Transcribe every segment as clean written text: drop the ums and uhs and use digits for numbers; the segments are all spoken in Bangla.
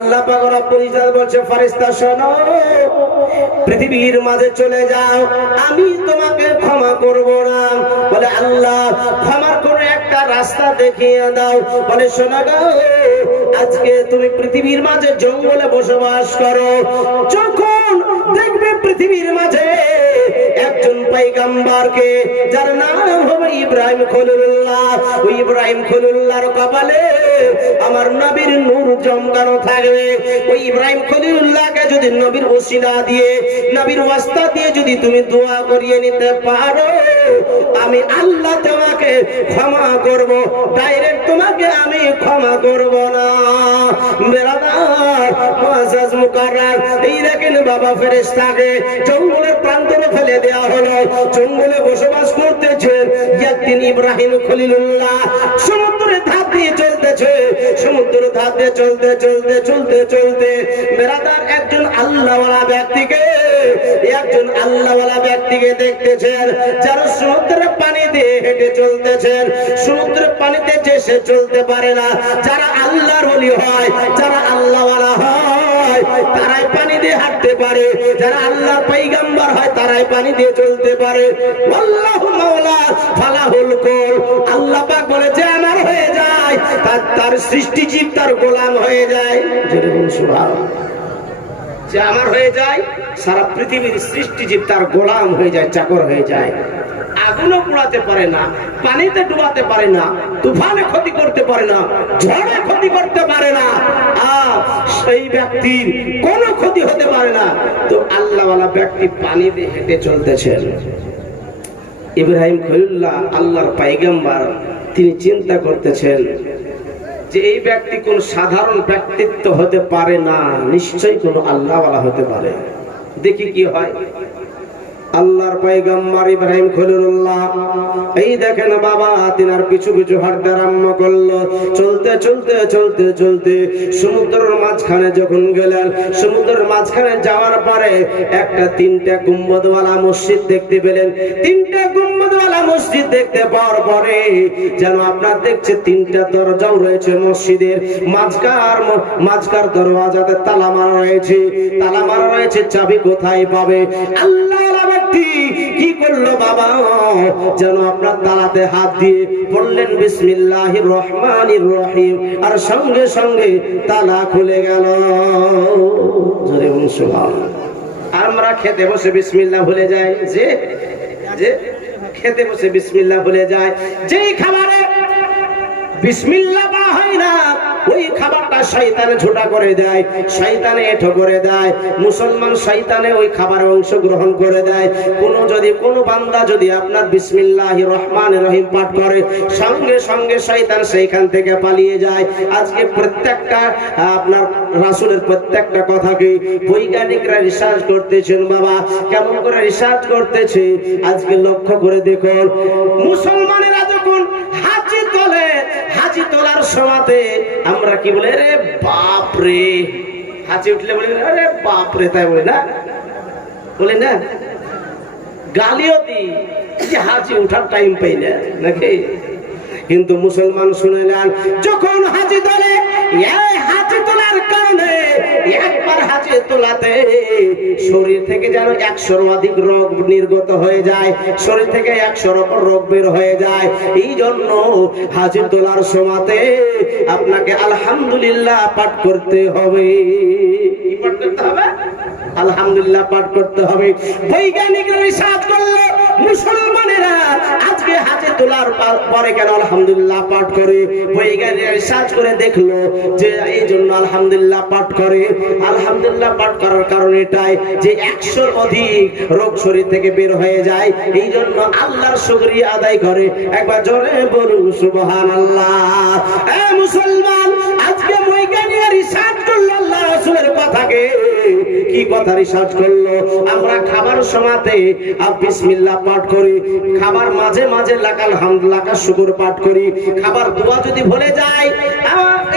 আল্লাহ পাক রব্বুল ইজ্জত বলছে ফেরেশতা শোনো, পৃথিবীর মাঝে চলে যাও, আমি তোমাকে ক্ষমা করব না। বলে আল্লাহ ক্ষমার কোন একটা রাস্তা দেখিয়ে দাও। বলে শোনো গো, আজকে তুমি পৃথিবীর মাঝে জঙ্গলে বসবাস করো, যখন দেখবে পৃথিবীর মাঝে একজন পয়গম্বরকে যার নাম হবে ইব্রাহিম খলিলুল্লাহ, ওই ইব্রাহিম খলিলুল্লাহর কপালে আমার নবীর নূর জমকানো থাকবে। ওই ইব্রাহিম খলিলুল্লাহকে যদি নবীর ওসিলা দিয়ে, নবীর ওয়াস্তা দিয়ে যদি তুমি দোয়া করিয়ে নিতে পারো, আমি আল্লাহ তোমাকে ক্ষমা করব, ডাইরেক্ট তোমাকে আমি ক্ষমা করব না। বেরাদার মুআজ্জাজ মুকাররম, এই দেখেন বাবা ফেরেশতাকে জঙ্গলের প্রান্তরে ফেলে দেওয়া হলো, জঙ্গলে বসবাস করতেছেন একদিন ইব্রাহিম খলিলুল্লাহ সমুদ্রের ধার দিয়ে চলতেছে, সমুদ্রের ধার দিয়ে চলতে চলতে চলতে চলতে বেরাদার একজন আল্লাহওয়ালা ব্যক্তিকে দেখতেছেন, যারা সমুদ্রের পানি দিয়ে হেঁটে চলতেছেন। সমুদ্রের পানিতে যে সে চলতে পারে না, যারা আল্লাহর ওলি হয়, যারা আল্লাহওয়ালা হয়, তারাই পানি দিয়ে হাঁটতে পারে, যারা আল্লাহর পয়গম্বর হয় তারাই পানি দিয়ে চলতে পারে। আল্লাহু মাওলা ফালাহুল কুল, আল্লাহ পাক বলে যে আমার হয়ে যায়, তার সৃষ্টি জীব তার গোলাম হয়ে যায়। সুবহানাল্লাহ, যে আমার হয়ে যায়, সারা পৃথিবীর সৃষ্টি জীব তার গোলাম হয়ে যায়, চাকর হয়ে যায়। আগুনও পোড়াতে পারে না, পানিতে ডুবাতে পারে না, তুফানে ক্ষতি করতে পারে না, ঝড়ে ক্ষতি করতে পারে না, আর সেই ব্যক্তির কোনো ক্ষতি হতে পারে না। তো আল্লাহওয়ালা ব্যক্তি পানি দিয়ে হেঁটে চলতেছেন। ইব্রাহিম খলিলুল্লাহ আল্লাহর পয়গম্বর, তিনি চিন্তা করতেছেন যে এই ব্যক্তি কোন সাধারণ ব্যক্তিত্ব হতে পারে না, নিশ্চয়ই কোন আল্লাহওয়ালা হতে পারে, দেখি কি হয়। আল্লাহর পয়গম্বর ইব্রাহিম খলিলুল্লাহ এই দেখেন বাবা, তিনার পিছু পিছু হাঁটতে আরম্ভ করলো। চলতে চলতে চলতে চলতে সমুদ্রের মাঝখানে যখন গেলেন, সমুদ্রের মাঝখানে যাওয়ার পরে একটা 3টা গুম্বদওয়ালা মসজিদ দেখতে পেলেন। 3টা গুম্বদওয়ালা মসজিদ দেখতে পাওয়ার পরে যেন আপনার দেখছে 3টা দরজাও রয়েছে মসজিদের, মাঝখার দরওয়াজাতে তালা মারা রয়েছে, তালা মারা রয়েছে, চাবি কোথায় পাবে? আল্লাহ কি করলো বাবা, যেন আপনার তালাতে হাত দিয়ে বললেন বিসমিল্লাহির রহমানির রহিম, আর সঙ্গে সঙ্গে তালা খুলে গেল। আমরা খেতে বসে বিসমিল্লাহ ভুলে যাই, যে খেতে বসে বিসমিল্লাহ ভুলে যায়, যেই খাবারে বিসমিল্লাহ বলা হয় না, ওই খাবারটা শয়তানে ঝোটা করে দেয়, শয়তানে এঁঠো করে দেয়, মুসলমান শয়তানে ওই খাবারে অংশগ্রহণ করে দেয়। কোনো বান্দা যদি আপনার বিসমিল্লাহির রহমানির রহিম পাঠ করে, সঙ্গে সঙ্গে শয়তান সেইখান থেকে পালিয়ে যায়। আজকে প্রত্যেকটা আপনার রাসূলের প্রত্যেকটা কথাকে বৈজ্ঞানিকরা রিসার্চ করতেছেন বাবা, কেমন করে রিসার্চ করতেছে আজকে লক্ষ্য করে দেখুন। মুসলমানেরা যখন হাজি তোলার সময়তে আমরা কি বলে, রে বাপ রে, হাজি উঠলে বলে আরে বাপ রে, তাই বলে না, বলে না, গালিও দি যে হাজি উঠার টাইম পাই না নাকি। কিন্তু মুসলমান শুনে নেন, যখন হাজি তোলে, হাজি তোলার কারণে একবার হাজি তোলাতে শরীর থেকে যেন 100-র অধিক রোগ নির্গত হয়ে যায়, শরীর থেকে 100-র উপর রোগ বের হয়ে যায়। এই জন্য হাজি তোলার সময়তে আপনাকে আলহামদুলিল্লাহ পাঠ করতে হবে। কি পাঠ করতে হবে? আলহামদুলিল্লাহ পাঠ করতে হবে। বৈজ্ঞানিকরা রিসার্চ করলো মুসলমানেরা আজকে হাজি তোলার পরে কেন আলহামদুলিল্লাহ পাঠ করে। বৈজ্ঞানিকরা রিসার্চ করে দেখলো যে এই জন্য আলহামদুলিল্লাহ পাঠ করে। আলহামদুলিল্লাহ পাঠ করার কারণ এটাই যে 100-র অধিক রোগ শরীর থেকে বের হয়ে যায়। এই জন্য আল্লাহর শুকরিয়া আদায় করে। একবার জোরে বলুন সুবহানাল্লাহ। মুসলমান আজকে বৈজ্ঞানিকরা রিসার্চ করলো আল্লাহ রাসূলের কথাকে, কি এই কথা রিসার্চ করলো। আমরা খাবার সময়তে বিসমিল্লাহ পাঠ করি, খাবার মাঝে মাঝে লাকাল হামদ লাকা শুকর পাঠ করি। খাবার দোয়া যদি ভুলে যায়,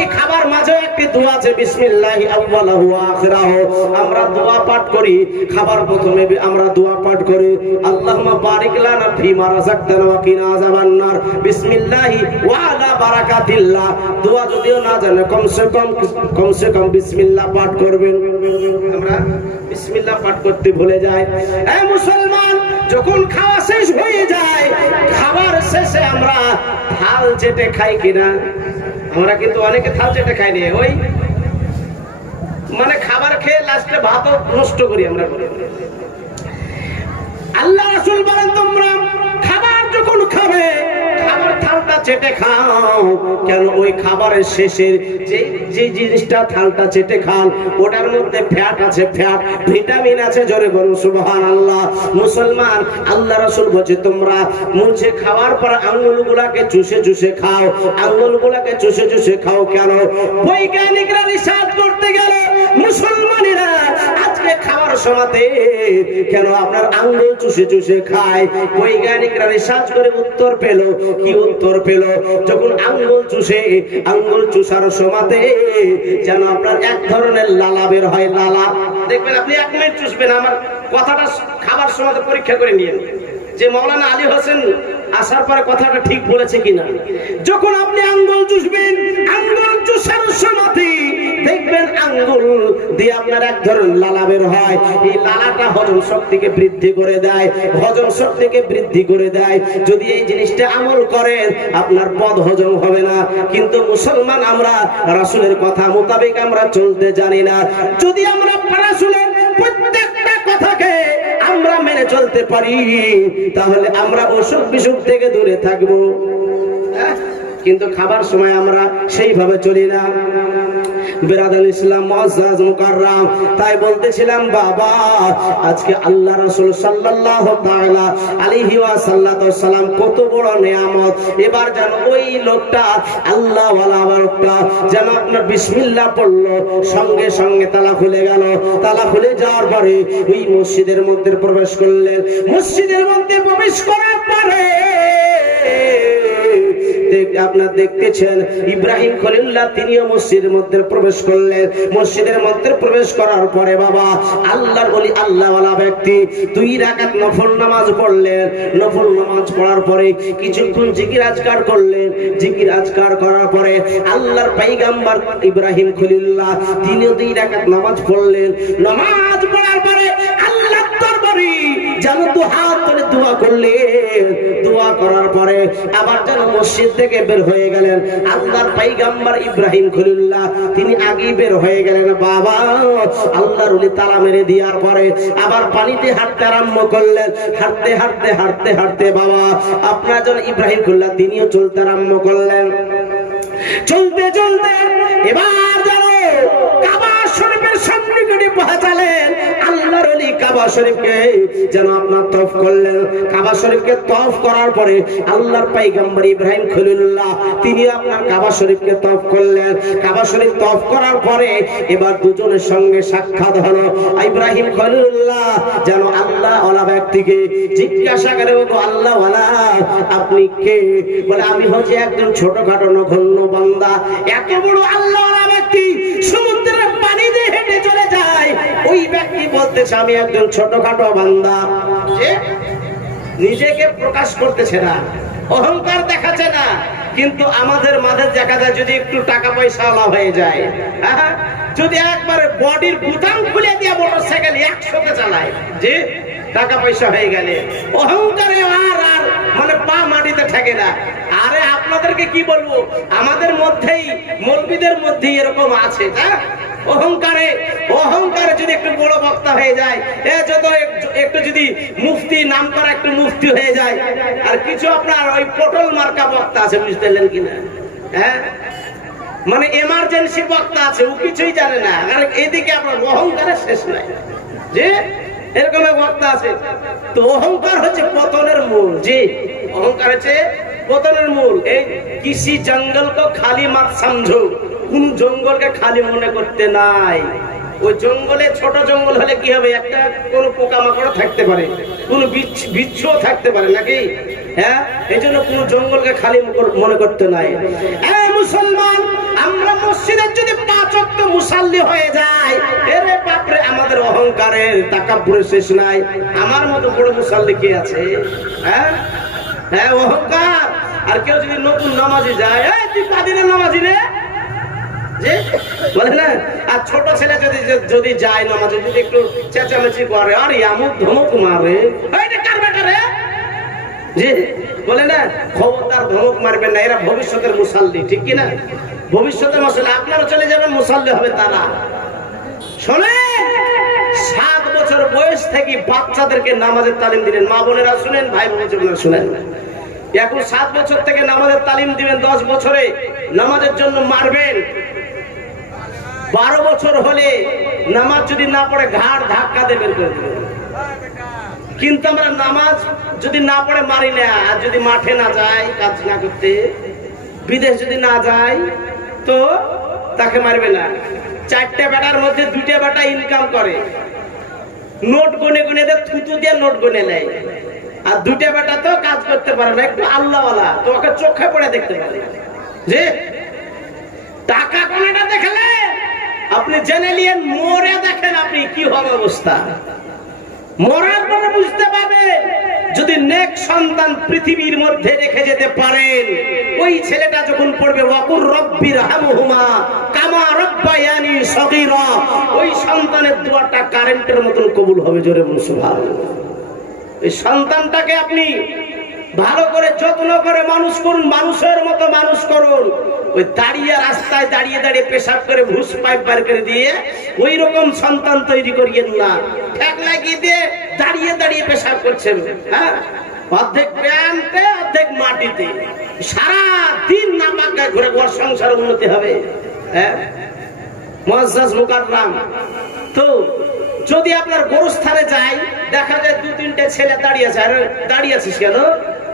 এই খাবার মাঝে একটি দোয়া আছে বিসমিল্লাহি আউয়ালাহু ওয়া আখিরাহু, আমরা দোয়া পাঠ করি। খাবার প্রথমে আমরা দোয়া পাঠ করি আল্লাহুম্মা বারিক লানা ফিমা রাযাকতানা ওয়া কিনা আযাবান নার বিসমিল্লাহি ওয়া আলা বারাকাতিল্লাহ। দোয়া যদিও না জানে কমসে কম বিসমিল্লাহ পাঠ করবেন। আমরা বিসমিল্লাহ পাঠ করতে ভুলে যাই। এই মুসলমান, যখন খাওয়া শেষ হয়ে যায়, খাবার শেষে আমরা থাল চেটে খাই কিনা? আমরা কিন্তু অনেকে থাল চেটে খাই নি, ওই মানে খাবার খেয়ে লাস্টে ভাতও নষ্ট করি আমরা। আল্লাহ রাসূল বলেন, তোমরা খাবার যখন খাবে খাবার থালটা চেটে খাও। কেন? ওই খাবারের শেষের যে জিনিসটা থালটা চেটে খান, ওটার মধ্যে ফ্যাট আছে, ফ্যাট ভিটামিন আছে। জোরে বলুন সুবহানাল্লাহ। মুসলমান, আল্লাহ রাসূল বলেছে তোমরা মুছে খাওয়ার পর আঙ্গুলগুলোকে চুষে চুষে খাও, আঙ্গুলগুলোকে চুষে চুষে খাও। কেন? বৈজ্ঞানিকরা রিসার্চ করতে গেল মুসলমানেরা আজকে খাওয়ার সময়তে কেন আপনার আঙ্গুল চুষে চুষে খায়? বৈজ্ঞানিকরা রিসার্চ করে উত্তর পেল। কি উত্তর পেল? যখন আঙ্গুল চুষার সময়তে যেন আপনার এক ধরনের লালা বের হয়। লালা দেখবেন, আপনি 1 মিনিট চুষবেন, আমার কথাটা খাবার সময় পরীক্ষা করে নিয়ে যে মাওলানা আলী হোসেন আসার পরে কথাটা ঠিক বলেছে কিনা। যখন আপনি আঙ্গুল চুষবেন, আঙ্গুল চুষার সময়তে দেখবেন আঙ্গুল দিয়ে আপনার এক ধরনের লালা বের হয়। এই লালাটা হজম শক্তিকে বৃদ্ধি করে দেয়, হজম শক্তিকে বৃদ্ধি করে দেয়। যদি এই জিনিসটা আমল করেন, আপনার পদ হজম হবে না। কিন্তু মুসলমান, আমরা রাসূলের কথা মোতাবেক আমরা চলতে জানি না। যদি আমরা রাসূলের প্রত্যেকটা কথাকে আমরা মেনে চলতে পারি, তাহলে আমরা অসুখ বিসুখ থেকে দূরে থাকবো। কিন্তু খাবার সময় আমরা সেইভাবে চলি না। বিরাদান ইসলাম মুআজ্জাজ মুকাররম, তাই বলতেছিলাম বাবা, আজকে আল্লাহ রাসূল সাল্লাল্লাহু তাআলা আলাইহি ওয়াসাল্লাম কত বড় নিয়ামত। এবার যেন ওই লোকটা, আল্লাহ ওয়ালা লোকটা যেন আপনার বিসমিল্লাহ পড়লো, সঙ্গে সঙ্গে তালা খুলে গেল। তালা খুলে যাওয়ার পরে ওই মসজিদের মধ্যে প্রবেশ করলেন। মসজিদের মধ্যে প্রবেশ করার পরে আপনারা দেখতেছেন ইব্রাহিম খলিলুল্লাহ তিনিও মসজিদের মধ্যে প্রবেশ করলেন। মসজিদের মধ্যে প্রবেশ করার পরে বাবা, আল্লাহর ওলি, আল্লাহওয়ালা ব্যক্তি 2 রাকাত নফল নামাজ পড়লেন। নফল নামাজ পড়ার পরে কিছুক্ষণ জিকির আজকার করলেন। জিকির আজকার করার পরে আল্লাহর পয়গম্বর ইব্রাহিম খলিলুল্লাহ তিনিও 2 রাকাত নামাজ পড়লেন। নামাজ পড়ার পরে আল্লাহর দরবারে যেন 2 হাত তুলে দোয়া করলেন। দোয়া করার পরে আবার যেন মসজিদ থেকে বের হয়ে গেলেন। আল্লাহর পয়গম্বর ইব্রাহিম খলিলুল্লাহ তিনি আগেই বের হয়ে গেলেন। বাবা, আল্লাহর ওলি তালা মেরে দেওয়ার পরে আবার পানিতে হাঁটতে আরম্ভ করলেন। হাঁটতে হাঁটতে হাঁটতে হাঁটতে বাবা, আপনার যেন ইব্রাহিম খলিলুল্লাহ তিনিও চলতে আরম্ভ করলেন। চলতে চলতে এবার যেন কাবা শরীফের সন্নিকটে পৌঁছালেন। আল্লাহর ওলি কাবা শরীফকে যেন আপনার তওয়াফ করলেন। কাবা শরীফকে তওয়াফ করার পরে আল্লাহর পয়গম্বর ইব্রাহিম খলিলুল্লাহ তিনি আপনার কাবা শরীফকে তওয়াফ করলেন। কাবা শরীফ তওয়াফ করার পরে এবার দুজনের সঙ্গে সাক্ষাৎ হলো। ইব্রাহিম খলিলুল্লাহ যেন আল্লাহ ওয়ালা ব্যক্তিকে জিজ্ঞাসা করে, ও আল্লাহ ওয়ালা আপনি কে? বলে, আমি হচ্ছি একজন ছোটখাটো নগণ্য বান্দা। এত বড় আল্লাহ ওয়ালা ব্যক্তি সমুদ্রের পানি দিয়ে হেঁটে চলে যায়। ওই ব্যক্তি বলতেছে আমি একজন ছোটখাটো বান্দা। যে নিজেকে প্রকাশ করতেছে না, অহংকার দেখাচ্ছে না। কিন্তু আমাদের মাঝে দেখা যায় যদি একটু টাকা পয়সা আলা হয়ে যায়, যদি একবারে বডির বুতাম খুলে দিয়ে মোটরসাইকেল 100তে চালায়, যে টাকা পয়সা হয়ে গেলে অহংকারে আর মানে পা মাটিতে ঠেকে না। আরে আপনাদেরকে কি বলবো, আমাদের মধ্যেই মৌলবীদের মধ্যেই এরকম আছে। অহংকারে যদি একটু বড় বক্তা হয়ে যায়, যত একটু যদি মুফতি নাম করা একটু মুফতি হয়ে যায়, আর কিছু আপনার ওই পটল মার্কা বক্তা আছে, বুঝতে পারলেন কিনা? হ্যাঁ, মানে এমার্জেন্সি বক্তা আছে, ও কিছুই জানে না। আর এদিকে আপনার অহংকারের শেষ নাই, যে এরকম বক্তা আছে। তো অহংকার হচ্ছে পতনের মূল। যে অহংকার হচ্ছে পতনের মূল। এই কিসি জঙ্গল কো খালি মত সমঝো, কোন জঙ্গলকে খালি মনে করতে নাই। ওই জঙ্গলে ছোট জঙ্গল হলে কি হবে, একটা কোনো পোকামাকড় থাকতে পারে, কোনো বিচ্ছুও থাকতে পারে নাকি? হ্যাঁ, এই জন্য কোনো জঙ্গলকে খালি মনে করতে নাই। মুসলমান, আমরা মসজিদের যদি 5 ওয়াক্ত মুসাল্লি হয়ে যায়, এরে বাপরে আমাদের অহংকারের তাকাব্বুরের শেষ নাই। আমার মতো বড় মুসাল্লি কে আছে? হ্যাঁ হ্যাঁ, অহংকার। আর কেউ যদি নতুন নামাজি যায়, এই তুই কাদিনের নামাজি রে, যে বলে না। আর ছোট ছেলে যদি যায় নামাজে, যদি একটু চেঁচামেচি করে, আরে আমুক ধমক মারে, এইটা কার বেটা রে, যে বলে না, খবরদার ধমক মারবেন না, এরা ভবিষ্যতের মুসাল্লি, ঠিক কিনা? ভবিষ্যতের মুসাল্লি, আপনারা চলে যাবেন, মুসাল্লি হবে তারা। শোনে, 7 বছর বয়স থেকে বাচ্চাদেরকে নামাজের তালিম দিলেন। মা বোনেরা শুনেন, ভাই বোনেরা শুনেন, এখন 7 বছর থেকে নামাজের তালিম দিবেন, 10 বছরে নামাজের জন্য মারবেন। 12 বছর হলে নামাজ যদি না পড়ে ঘাড় ধাক্কা দিয়ে বের করে দেবেন। কিন্তু আমরা নামাজ যদি না পড়ে মারি না। আর যদি মাঠে না যায় কাজ না করতে, বিদেশ যদি না যায়, তো তাকে মারবে না। 4টে বেটার মধ্যে 2টে বেটা ইনকাম করে, নোট গুনে গুনে দেয়, থুতু দিয়ে নোট গুনে নেয়। আর 2টে বেটা তো কাজ করতে পারে না, একটু আল্লাহওয়ালা, তোমাকে চোখে পড়ে দেখতে পারে। যে টাকা কোনটা দেখলে আপনি জেনে নিয়েন, মরে দেখেন আপনি কি হবে অবস্থা। মরার পরে বুঝতে পারবে, যদি নেক সন্তান পৃথিবীর মধ্যে রেখে যেতে পারেন, ওই ছেলেটা যখন পড়বে ওয়াকুর রব্বির হামহুমা কামা রব্বায়ানি সগীরা, ওই সন্তানের দোয়াটা কারেন্টের মতন কবুল হবে। জোরে বলুন সুবহানাল্লাহ। এই সন্তানটাকে আপনি ভালো করে যত্ন করে মানুষ করুন, মানুষের মতো মানুষ করুন। ওই দাঁড়িয়ে রাস্তায় দাঁড়িয়ে দাঁড়িয়ে পেশাব করে ভুস পাইপ বার করে দিয়ে ওই রকম সন্তান তৈরি করিয়েন না। ঠেক লাগিয়ে দিয়ে দাঁড়িয়ে দাঁড়িয়ে পেশাব করছেন, হ্যাঁ, অর্ধেক প্যান্টে অর্ধেক মাটিতে, সারা দিন নাপাক গায়ে ঘুরে, ঘর সংসার উন্নতি হবে? হ্যাঁ, মুআজ্জাজ মুকাররাম। তো যদি আপনার গোরস্থানে যায়, দেখা যায় 2-3টে ছেলে দাঁড়িয়ে আছে। আর দাঁড়িয়ে আছিস কেন?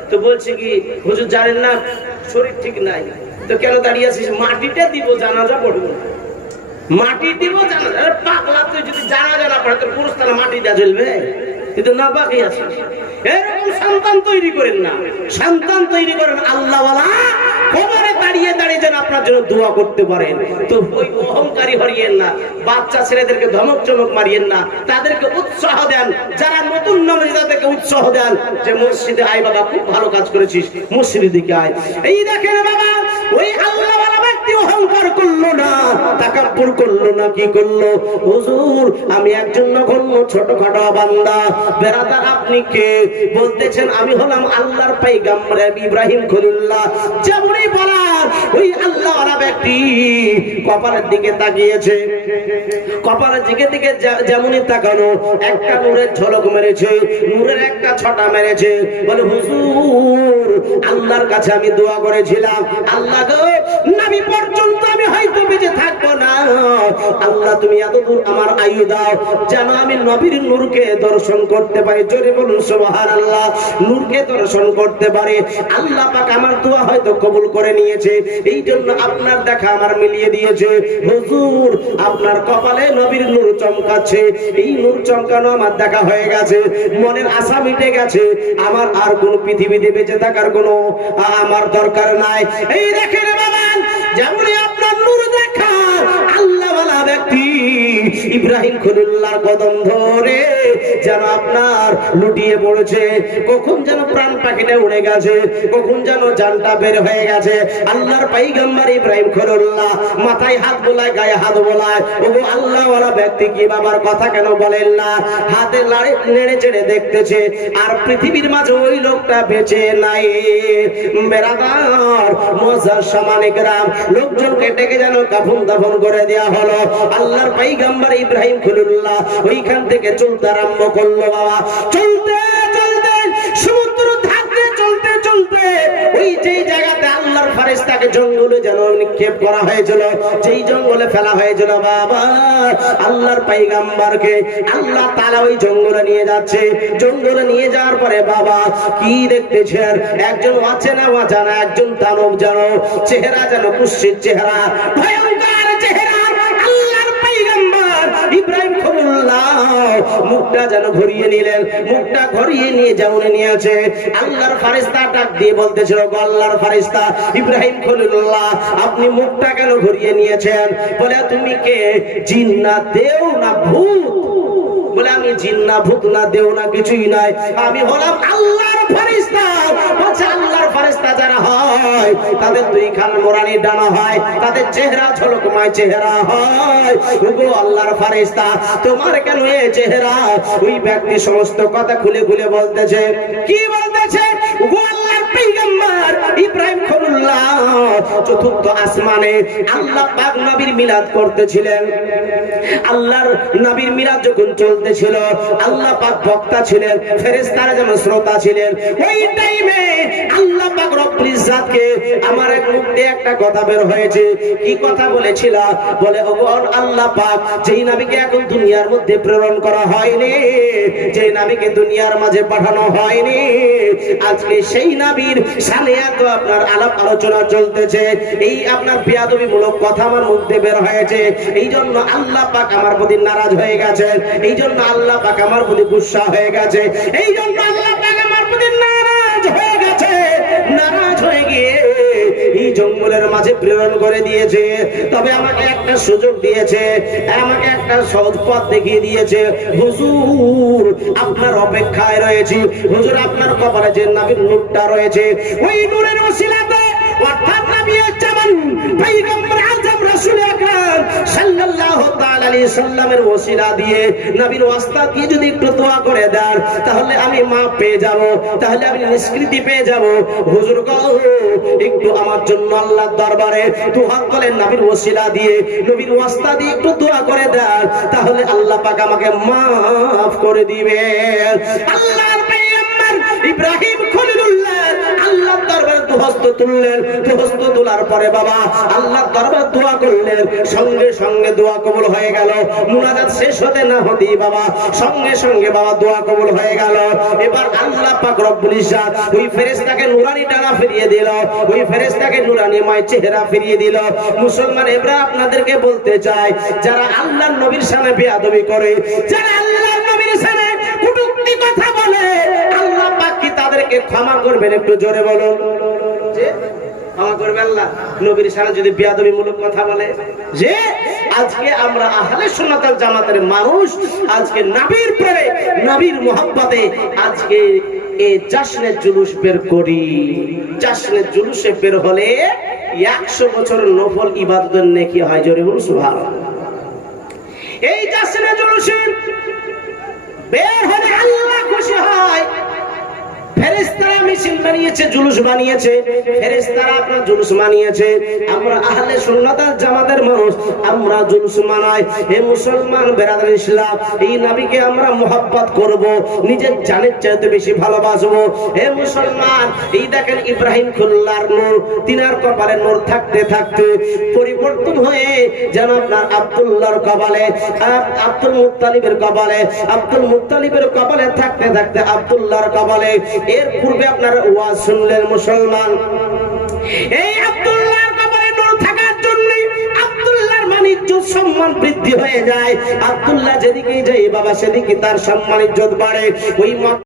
তো বলছে কি, হুজুর জানেন না শরীর ঠিক নাই। তো কেন দাঁড়িয়ে আছিস? মাটিতে দিব, জানাজা পড়বো। মাটি দিব, জানাজা। পাগলা, তুই যদি জানাজা না পড়ে তোর গোরস্থানে মাটি দেওয়া চলবে? কিন্তু না, বাকি আছিস। এরকম সন্তান তৈরি করেন না, সন্তান তৈরি করেন আল্লাহওয়ালা, কবরে দাঁড়িয়ে দাঁড়িয়ে যেন আপনার জন্য দোয়া করতে পারেন। তো ওই অহংকারী হরিয়েন না, বাচ্চা ছেলেদেরকে ধমক চমক মারিয়েন না, তাদেরকে উৎসাহ দেন। যারা নতুন নামাজি তাদেরকে উৎসাহ দেন যে মসজিদে আয় বাবা, খুব ভালো কাজ করেছিস, মসজিদের দিকে আয়। এই দেখেন বাবা, ওই আল্লাহওয়ালা ব্যক্তি অহংকার করলো না, তাকাব্বুর করলো না, কি করলো? হুজুর, আমি একজন নগণ্য ছোটখাটো বান্দা। বেরাদার, আপনি কে? বলতেছেন, আমি হলাম আল্লাহর পয়গম্বর ইব্রাহিম খলিলুল্লাহ। যেমনই বলার, ওই আল্লাহওয়ালা ব্যক্তি কপালের দিকে তাকিয়েছে। কপালের দিকে যেমনই তাকানো, একটা নূরের ঝলক মেরেছে, নূরের একটা ছটা মেরেছে। বলে, হুজুর, আল্লাহর কাছে আমি দোয়া করেছিলাম, আল্লাহ গো, নবী পর্যন্ত আমি হয়তো বেঁচে থাকবো না, আল্লাহ তুমি এতদূর আমার আয়ু দাও যেন আমি নবীর নূরকে দর্শন করতে পারি। জোরে বলুন সুবহানাল্লাহ। নূরকে দর্শন করতে পারে। আল্লাহ পাক আমার দোয়া হয়তো কবুল করে নিয়েছে, এই জন্য আপনার দেখা আমার মিলিয়ে দিয়েছে। হুজুর, আপনার কপালে নবীর নূর চমকাচ্ছে, এই নূর চমকানো আমার দেখা হয়ে গেছে, মনের আশা মিটে গেছে, আমার আর কোন পৃথিবীতে বেঁচে থাকার কোনো আমার দরকার নাই। এই দেখেন বাবা, যেমনই আপনার নূর দেখা, আল্লাহওয়ালা ব্যক্তি ইব্রাহিম খলিলুল্লাহর কদম ধরে যেন আপনার লুটিয়ে পড়েছে। কখন যেন প্রাণ পাখিটা উড়ে গেছে, কখন যেন জানটা বের হয়ে গেছে। আল্লাহর পয়গম্বর ইব্রাহিম খলিলুল্লাহ মাথায় হাত বোলায়, গায়ে হাত বোলায়। ওগো আল্লাহওয়ালা ব্যক্তি কি বাবার কথা কেন বলেন না? হাতে নেড়ে চেড়ে দেখতেছে, আর পৃথিবীর মাঝে ওই লোকটা বেঁচে নাই। বেরাদার, মুআজ্জাজ সামানে গ্রাম, লোকজনকে ডেকে যেন কাফন দাফন করে দেয়া হলো। আল্লাহর পয়গম্বর ইব্রাহিম খলিলুল্লাহ ওইখান থেকে চলতে আরম্ভ করলো। বাবা, চলতে চলতে সমুদ্র ধারে চলতে চলতে ওই যেই জায়গাতে আল্লাহর ফেরেশতাকে জঙ্গলে যেন নিক্ষেপ করা হয়েছিল, যেই জঙ্গলে ফেলা হয়েছিল, বাবা, আল্লাহর পয়গম্বরকে আল্লাহ তাআলা ওই জঙ্গলে নিয়ে যাচ্ছে। জঙ্গলে নিয়ে যাওয়ার পরে বাবা কি দেখতেছেন? একজন অচেনা অজানা একজন দানব, যেন চেহারা যেন কুৎসিত চেহারা, ভয়ঙ্কর চেহারা। আল্লাহর পয়গম্বর মুখটা যেন ঘুরিয়ে নিলেন। মুখটা ঘুরিয়ে নিয়ে যেমন নিয়েছে, আল্লাহর ফেরেশতা ডাক দিয়ে বলতেছিল, আল্লাহর ফেরেশতা ইব্রাহিম খলিলুল্লাহ, আপনি মুখটা কেন ঘুরিয়ে নিয়েছেন? বলে, তুমি কে? জিন না দেও না ভূত? বলে, আমি জিন না ভূত না দেও না কিছুই নাই, আমি হলাম আল্লাহর ফেরেশতা। বলছে, আল্লাহর ফেরেশতা যারা হয় তাদের দুইখান মোরানি ডানা হয়, তাদের চেহারা ঝলকময় চেহারা হয়। ওগো আল্লাহর ফেরেশতা, তোমার কেন এই চেহারা? ওই ব্যক্তি সমস্ত কথা খুলে খুলে বলতেছে। কি বলতেছে? ওগো আল্লাহর পয়গম্বর ইব্রাহিম খলিলুল্লাহ চতুর্থ আসমানে আল্লাহ পাক নবীর মিলাদ করতেছিলেন। আল্লাহর নবীর মিলাদ যখন চলতেছিল, আল্লাহ পাক বক্তা ছিলেন, ফেরেশতারা যেমন শ্রোতা ছিলেন। ওই টাইমে আল্লাহ পাক রব্বুল ইজ্জাতকে আমার এক মুখ দিয়ে একটা কথা বের হয়েছে। কি কথা বলেছিল? বলে, ওগো আল্লাহ পাক, যেই নবীকে এখন দুনিয়ার মধ্যে প্রেরণ করা হয়নি, যেই নবীকে দুনিয়ার মাঝে পাঠানো হয়নি, আজকে সেই নবীর সামনে এত আপনার আলাপ আলোচনা চলতেছে, এই আপনার বেয়াদবিমূলক কথা আমার মুখ দিয়ে বের হয়েছে। এই জন্য আল্লাহ পাক আমার প্রতি নারাজ হয়ে গেছে, এই জন্য আল্লাহ পাক আমার প্রতি গুসা হয়ে গেছে, এই জন্য আল্লাহ পাক আমার প্রতি নারাজ হয়ে গেছে। নারাজ হয়ে গিয়ে এই জঙ্গলের মাঝে প্রেরণ করে দিয়েছে। তবে আমাকে একটা সুযোগ দিয়েছে, আমাকে একটা সহজ পথ দেখিয়ে দিয়েছে। হুজুর, আপনার অপেক্ষায় রয়েছি। হুজুর, আপনার কপালে যে নবীর নূরটা রয়েছে, ওই নূরের ওসিলাতে, অর্থাৎ নবী জামান পয়গম্বর আজম রাসূল আকরাম সাল্লাল্লাহু তাআলা আলাইহি সাল্লামের ওসিলা দিয়ে, নবীর ওয়াস্তা দিয়ে যদি একটু দোয়া করে দেন, তাহলে আমি মাফ পেয়ে যাব, তাহলে আমি নিষ্কৃতি পেয়ে যাব। হুজুর গো, একটু আমার জন্য আল্লাহর দরবারে দুহাত তুলে নবীর ওসিলা দিয়ে, নবীর ওয়াস্তা দিয়ে একটু দোয়া করে দেন, তাহলে আল্লাহ পাক আমাকে মাফ করে দিবে। আল্লাহর পয়গম্বর ইব্রাহিম খলিলুল্লাহ আল্লাহর দরবারে দুহস্ত তুললেন। দুহস্ত তোলার পরে বাবা আল্লাহর দরবারে দোয়া করলেন। সঙ্গে সঙ্গে দোয়া কবুল হয়ে গেল। মুনাজাত শেষ হতে না হতেই বাবা সঙ্গে সঙ্গে বাবা দোয়া কবুল হয়ে গেল। এবার আল্লাহ পাক রব্বুল ইজ্জাত ওই ফেরেশতাকে নুরানি ডানা ফিরিয়ে দিল, ওই ফেরেশতাকে নুরানিময় চেহারা ফিরিয়ে দিল। মুসলমান এবার আপনাদেরকে বলতে চাই, যারা আল্লাহর নবীর সামনে বেয়াদবি করে, যারা আল্লাহর নবীর সামনে কটূক্তি কথা বলে, আল্লাহ পাক কি তাদেরকে ক্ষমা করবেন? একটু জোরে বলুন। যে ক্ষমা করবে আল্লাহ নবীর সামনে যদি বেয়াদবিমূলক কথা বলে? যে আজকে আমরা আহলে সুন্নাত ওয়াল জামাতের মানুষ, আজকে নবীর প্রেমে, নবীর মুহাব্বতে আজকে এই জাশনের জুলুস বের করি। জাশনের জুলুসে বের হলে 100 বছরের নফল ইবাদতের নেকি হয়। জোরে বলুন সুবহানাল্লাহ। এই জাশনের জুলুসে বের হলে আল্লাহ খুশি হয়। ফেরেশতারা মিছিল বানিয়েছে, জুলুস বানিয়েছে, ফেরেশতারা আপনার জুলুস বানিয়েছে। আমরা আহলে সুন্নাত ওয়াল জামাতের মানুষ, আমরা জুলুস মানাই। হে মুসলমান বেরাদার ইসলাম, এই নবীকে আমরা মুহাব্বত করব, নিজের জানের চাইতে বেশি ভালোবাসবো। হে মুসলমান, এই দেখেন ইব্রাহিম খলিলুল্লাহর নূর, তিনার কপালে নূর থাকতে থাকতে পরিবর্তন হয়ে যেন আপনার আব্দুল্লাহর কপালে, আব্দুল মুত্তালিবের কপালে, আব্দুল মুত্তালিবের কপালে থাকতে থাকতে আব্দুল্লাহর কপালে। এর পূর্বে আপনার ওয়াজ শুনলেন মুসলমান, এই আব্দুল্লাহর কপালে নূর থাকার জন্য আব্দুল্লাহর ইজ্জত সম্মান বৃদ্ধি হয়ে যায়। আব্দুল্লাহ যেদিকে যায় বাবা সেদিকে তার সম্মান ইজ্জত বাড়ে। ওই